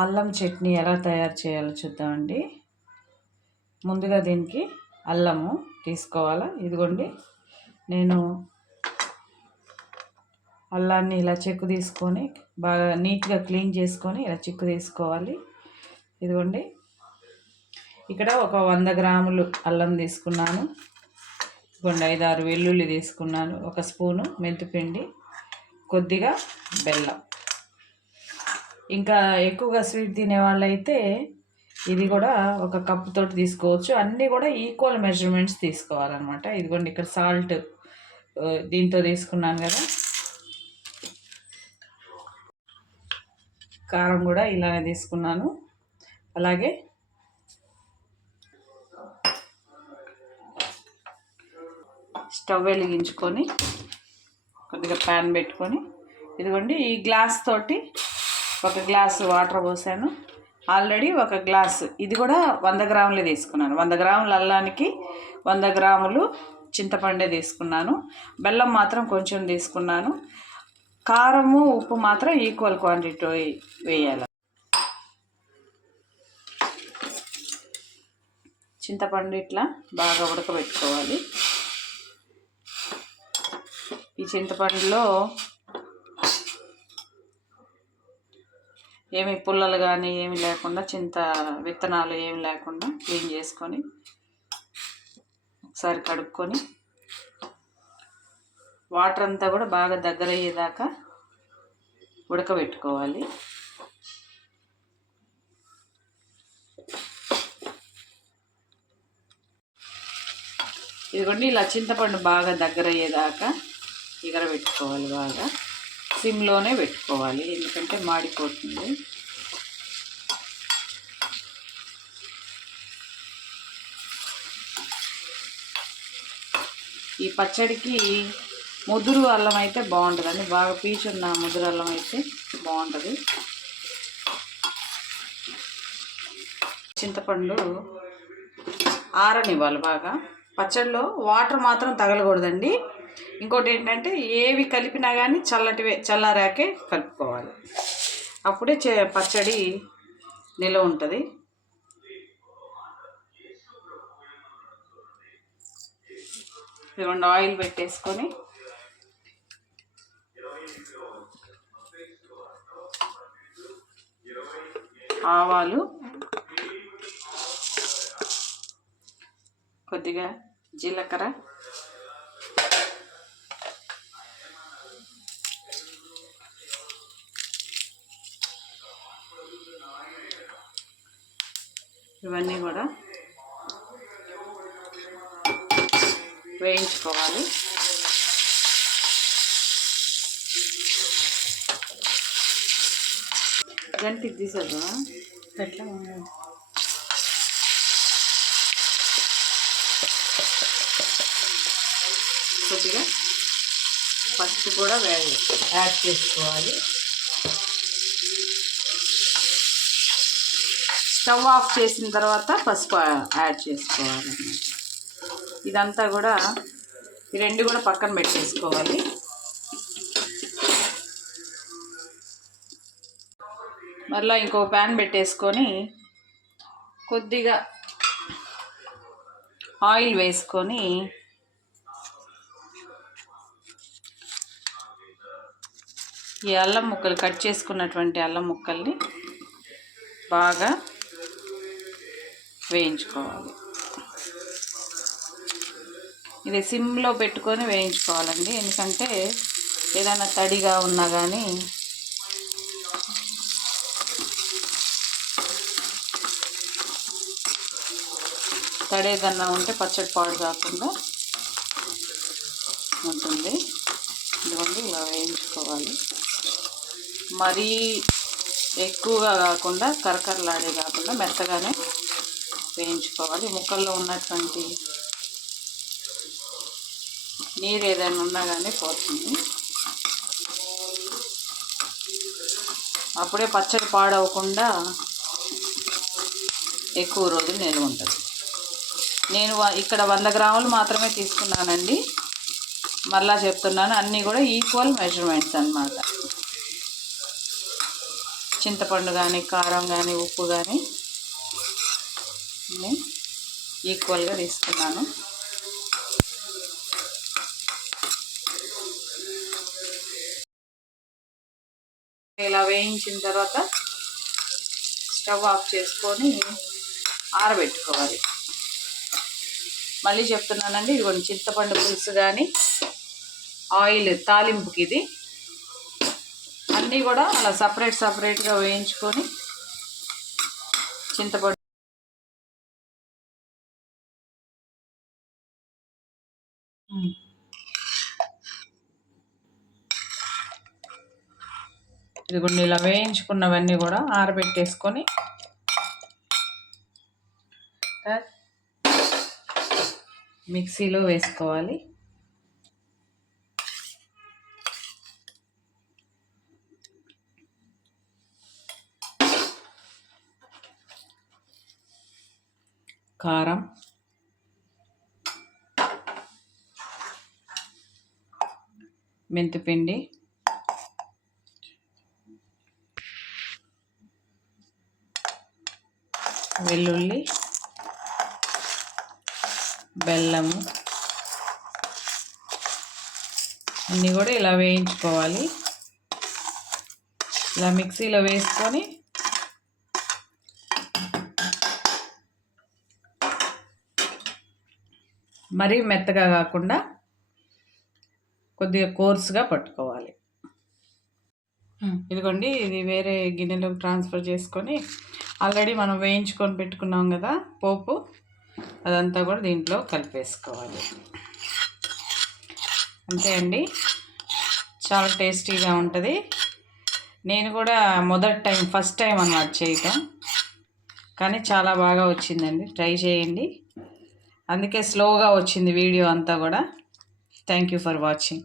అల్లం చట్నీ ఎలా తయారు చేయాలో చూద్దామండి. ముందుగా దీనికి అల్లము తీసుకోవాలా. ఇదిగోండి, నేను అల్లాన్ని ఇలా చెక్కు తీసుకొని బాగా నీట్గా క్లీన్ చేసుకొని ఇలా చెక్కు తీసుకోవాలి. ఇదిగోండి, ఇక్కడ ఒక 100 గ్రాములు అల్లం తీసుకున్నాను. ఇదిగోండి, 5-6 వెల్లుల్లి తీసుకున్నాను, 1 స్పూను మెంతిపిండి, కొద్దిగా బెల్లం. ఇంకా ఎక్కువగా స్వీట్ తినే వాళ్ళైతే ఇది కూడా 1 కప్పు తోటి తీసుకోవచ్చు. అన్నీ కూడా ఈక్వల్ మెజర్మెంట్స్ తీసుకోవాలన్నమాట. ఇదిగోండి, ఇక్కడ సాల్ట్ దీంతో తీసుకున్నాను కదా, కారం కూడా ఇలానే తీసుకున్నాను. అలాగే స్టవ్ వెలిగించుకొని కొద్దిగా ప్యాన్ పెట్టుకొని, ఇదిగోండి ఈ గ్లాస్ తోటి 1 గ్లాసు వాటర్ పోసాను. ఆల్రెడీ 1 గ్లాసు, ఇది కూడా 100 గ్రాములే తీసుకున్నాను. 100 గ్రాముల అల్లానికి 100 గ్రాములు చింతపండే తీసుకున్నాను. బెల్లం మాత్రం కొంచెం తీసుకున్నాను. కారము ఉప్పు మాత్రం ఈక్వల్ క్వాంటిటీ వేయాలి. చింతపండు ఇట్లా బాగా ఉడకబెట్టుకోవాలి. ఈ చింతపండులో ఏమి పుల్లలు కానీ ఏమి లేకుండా, చింత విత్తనాలు ఏమి లేకుండా క్లీన్ చేసుకొని ఒకసారి కడుక్కొని వాటర్ అంతా కూడా బాగా దగ్గర అయ్యేదాకా ఉడకబెట్టుకోవాలి. ఇదిగోండి, ఇలా చింతపండు బాగా దగ్గర అయ్యేదాకా ఎగరబెట్టుకోవాలి. బాగా సిమ్లోనే పెట్టుకోవాలి, ఎందుకంటే మాడిపోతుంది. ఈ పచ్చడికి ముదురు అల్లం అయితే బాగుంటుందండి. బాగా పీచున్న ముదురు అల్లం అయితే బాగుంటుంది. చింతపండు ఆరనివ్వాలి బాగా. పచ్చడిలో వాటర్ మాత్రం తగలకూడదండి. ఇంకోటి ఏంటంటే, ఏవి కలిపినా కానీ చల్లారాకే కలుపుకోవాలి. అప్పుడే పచ్చడి నిలవ ఉంటుంది. ఇదిగోండి, ఆయిల్ పెట్టేసుకొని ఆవాలు, కొద్దిగా జీలకర్ర, ఇవన్నీ కూడా వేయించుకోవాలి. గంటి తీసేదా ఎట్లా కొద్దిగా పసుపు కూడా యాడ్ చేసుకోవాలి. స్టవ్ ఆఫ్ చేసిన తర్వాత పసుపు యాడ్ చేసుకోవాలి. ఇదంతా కూడా ఈ 2 కూడా పక్కన పెట్టేసుకోవాలి. మళ్ళీ ఇంకో ప్యాన్ పెట్టేసుకొని కొద్దిగా ఆయిల్ వేసుకొని ఈ అల్లం ముక్కలు, కట్ చేసుకున్నటువంటి అల్లం ముక్కల్ని బాగా వేయించుకోవాలి. ఇది సిమ్లో పెట్టుకొని వేయించుకోవాలండి, ఎందుకంటే ఏదైనా తడిగా ఉన్నా కానీ తడేదన్నా ఉంటే పచ్చడి పాడు కాకుండా ఉంటుంది. ఇదిగోండి, ఇలా వేయించుకోవాలి. మరీ ఎక్కువగా కాకుండా, కరకరలాడే కాకుండా మెత్తగానే వేయించుకోవాలి. ముక్కల్లో ఉన్నటువంటి నీరు ఏదైనా ఉన్నా కానీ పోతుంది. అప్పుడే పచ్చడి పాడవకుండా ఎక్కువ రోజులు నిల్వ ఉంటుంది. నేను ఇక్కడ 100 గ్రాములు మాత్రమే తీసుకున్నానండి. మళ్ళా చెప్తున్నాను, అన్నీ కూడా ఈక్వల్ మెజర్మెంట్స్ అన్నమాట. చింతపండు కానీ కారం కానీ ఉప్పు కానీ ఈక్వల్గా తీసుకున్నాను. ఇలా వేయించిన తర్వాత స్టవ్ ఆఫ్ చేసుకొని ఆరబెట్టుకోవాలి. మళ్ళీ చెప్తున్నానండి, ఇది కొన్ని చింతపండు పులుసు కానీ ఆయిల్ తాలింపుకి ఇది అన్నీ కూడా అలా సపరేట్గా వేయించుకొని చింతపండు ఇది కొన్ని ఇలా వేయించుకున్నవన్నీ కూడా ఆరబెట్టేసుకొని మిక్సీలో వేసుకోవాలి. కారం, మెంతిపిండి, వెల్లుల్లి, బెల్లము అన్నీ కూడా ఇలా వేయించుకోవాలి. ఇలా మిక్సీలో వేసుకొని మరీ మెత్తగా కాకుండా కొద్దిగా కోర్సుగా పట్టుకోవాలి. ఇదిగోండి, ఇది వేరే గిన్నెలోకి ట్రాన్స్ఫర్ చేసుకొని ఆల్రెడీ మనం వేయించుకొని పెట్టుకున్నాం కదా పోపు, అదంతా కూడా దీంట్లో కలిపేసుకోవాలి. అంతే అండి, చాలా టేస్టీగా ఉంటుంది. నేను కూడా ఫస్ట్ టైం అన్నమాట చేయటం, కానీ చాలా బాగా వచ్చిందండి. ట్రై చేయండి. అందుకే స్లోగా వచ్చింది వీడియో అంతా కూడా. Thank you for watching.